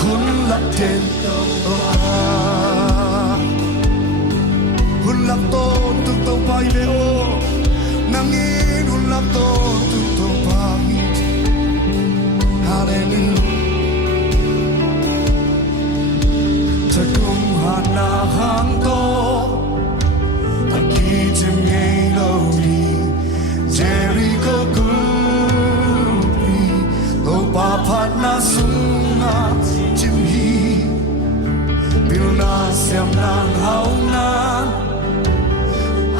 hun lap ten hun lap to tu to pai ve o nangin hun lap to tu to pai hallelujah ta kum hana hang to aki chim ngei lo ni Jericho guri lo pa phat na sunga chim hi bil na siam na hau na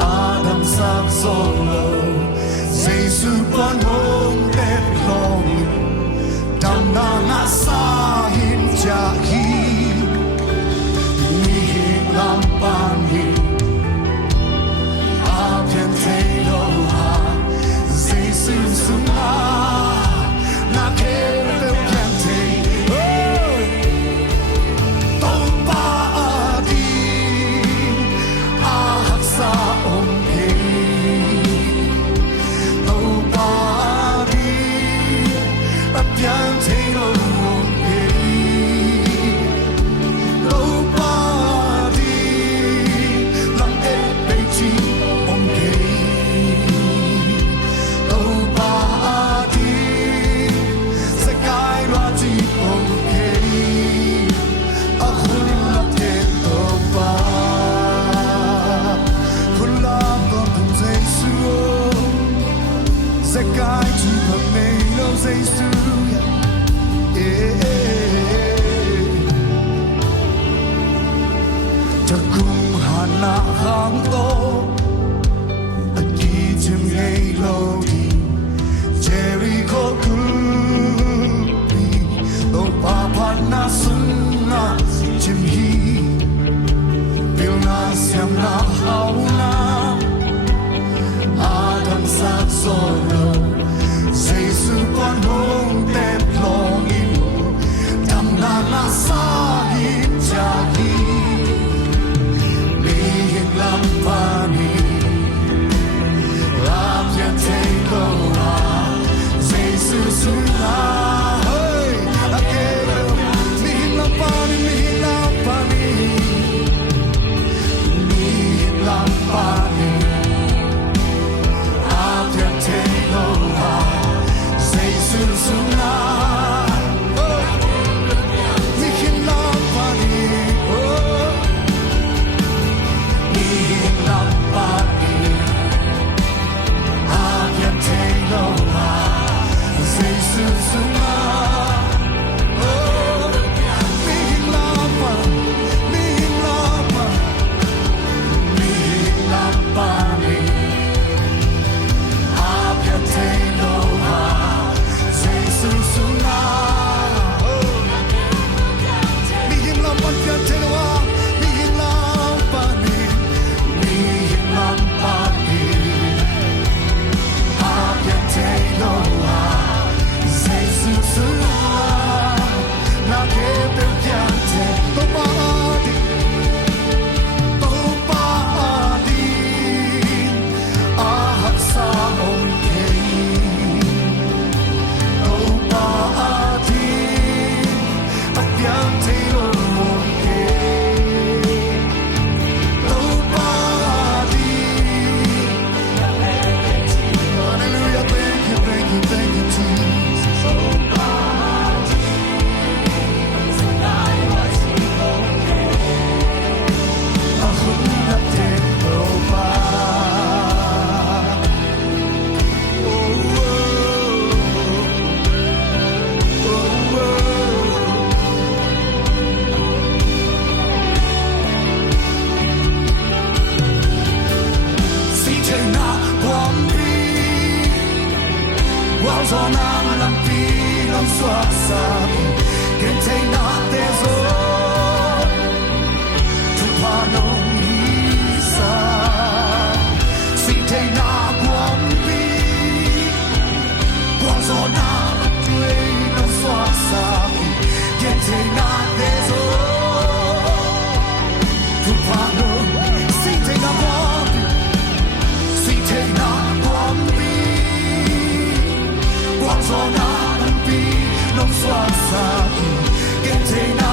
Adam sak solo Jesus pon hongtet long dam na na sa hin cha hi ni lam pan hi a pen te lo ha Jesus sunga na ke pe pen te to pa di a hak sa om he to pa di a pen te lo om he to pa di lam e pe chi om he to pa di sa kai ra chi om he a khun la te to pa khun la to tum sei su sa kai chi pa me lo sei su ta kum hana hang to a ki chim ngei lo di Jericho guri lo pa pa na sunga chim hi bil na siam na hau na Adam sak solo Jesus pon hong tep long in dam na na sa hin cha hi mi hin lam pa mi la pia te lo ha Jesus sunga hey akelo mi hin lam pa mi mi hin lam pa mi mi hin take